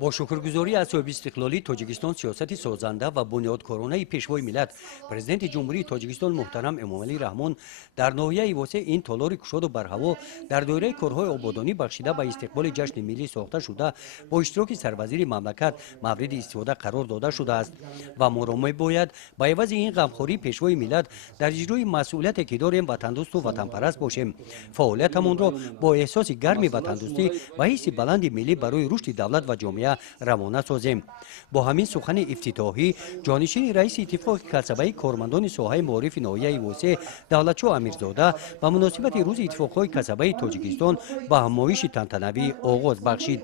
با شکرگزاری اسباب استقلالی تاجیکستان سیاست سازنده و بنیادکارانه پیشوای ملت پرزیدنت جمهوری تاجیکستان محترم امامعلی رحمان در ناحیه واسه این تالار کشاد و برهوا در دوره کارهای آبادانی بخشیده به استقبال جشن ملی ساخته شده با اشتراک سروزیر مملکت مورد استفاده قرار داده شده است و ما را میباید با عوض این غمخوری پیشوای ملت در اجرای مسئولیتی که داریم وطندوست و وطنپرست باشیم. فعالیتمان را با احساس گرم وطندوستی و حس بلند ملی برای رشد دولت و جامعه روانه سازیم. با همین سخن افتتاحی جانشین رئیس اتفاق کسبه کارمندان ساحه معارف ناحیه واسه دولتشو امیرزاده به مناسبت روز اتفاقهای کسبه تاجیکستان به همایش تنتنوی آغاز بخشید.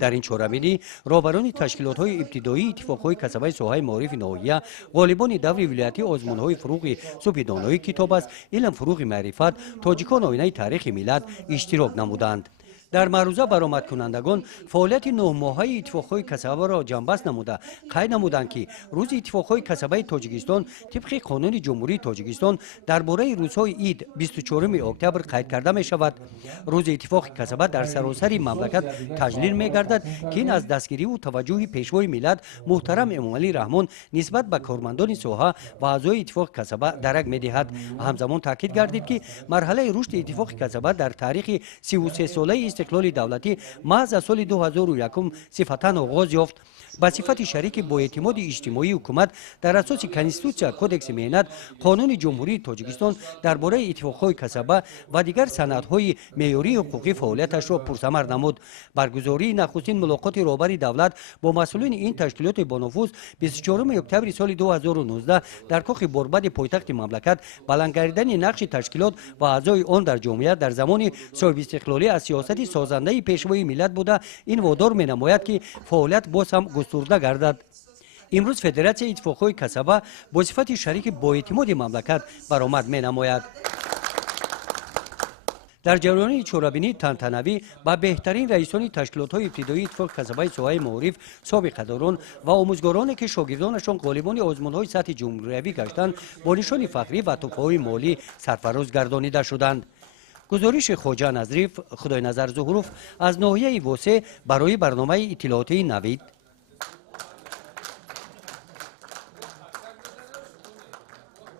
در این چهارمینی رهبران تشکیلات‌های ابتدایی اتفاقهای کسبه ساحه معارف ناحیه غالبان دور ولایتی آزمون‌های فروغ صبح دانایی کتاب است علم فروغ معرفت تاجیکان آینه تاریخ ملت اشتراک نمودند. در معروضه برآمد کنندگان فعالیت 9 ماهه اتفاقهای کسبه را جنبست نموده قید نمودند که روز اتفاقهای کسبه تاجیکستان طبق قانون جمهوری تاجیکستان درباره روزهای عید 24 اکتبر قید کرده می شود. روز اتفاق کسبه در سراسر مملکت تجلیل می گردد که این از دستگیری و توجه پیشوای ملت محترم امامعلی رحمان نسبت به کارمندان ساحه و اعضای اتفاق کسبه درک می دهد. همزمان تاکید گردید که مرحله رشد اتفاق کسبه در تاریخ 33 ساله استقلال دولتی محض از سال 2001 صفتاً آغاز یافت. با صفت شریک با اعتماد اجتماعی حکومت در اساس کنستیتوسیا کودکس مهنت قانون جمهوری تاجیکستان درباره اتفاقهای کسبه و دیگر سندهای معیاری حقوقی فعالیتش را پرثمر نمود. برگزاری نخستین ملاقات رهبر دولت با مسئولین این تشکیلات با نفوذ 24 اکتبر سال 2019 در کاخ بربد پایتخت مملکت بلند گردیدن نقش تشکیلات و اعضای آن در جامعه در زمان صاحب استقلالی از سیاست سازنده پیشوای ملت بوده این وادار می‌نماید که فعالیت باز هم گسترده گردد. امروز فدراسیون اتفاقهای کسبه با صفت شریک با اعتماد مملکت برآمد می‌نماید. در جریان چهاربینی تنتنوی با بهترین رئیسان تشکیلات‌های ابتدایی اتفاق کسبه ساحه معارف سابقه‌داران و آموزگارانی که شاگردانشان غالبان آزمون‌های سطح جمهوری گشتند با نشان فخری و تحفه‌های مالی سرفراز گردانیده شدند. گزارش خواجه نظریف خدای نظر ظهوروف از ناحیه واسه برای برنامه اطلاعاتی نوید.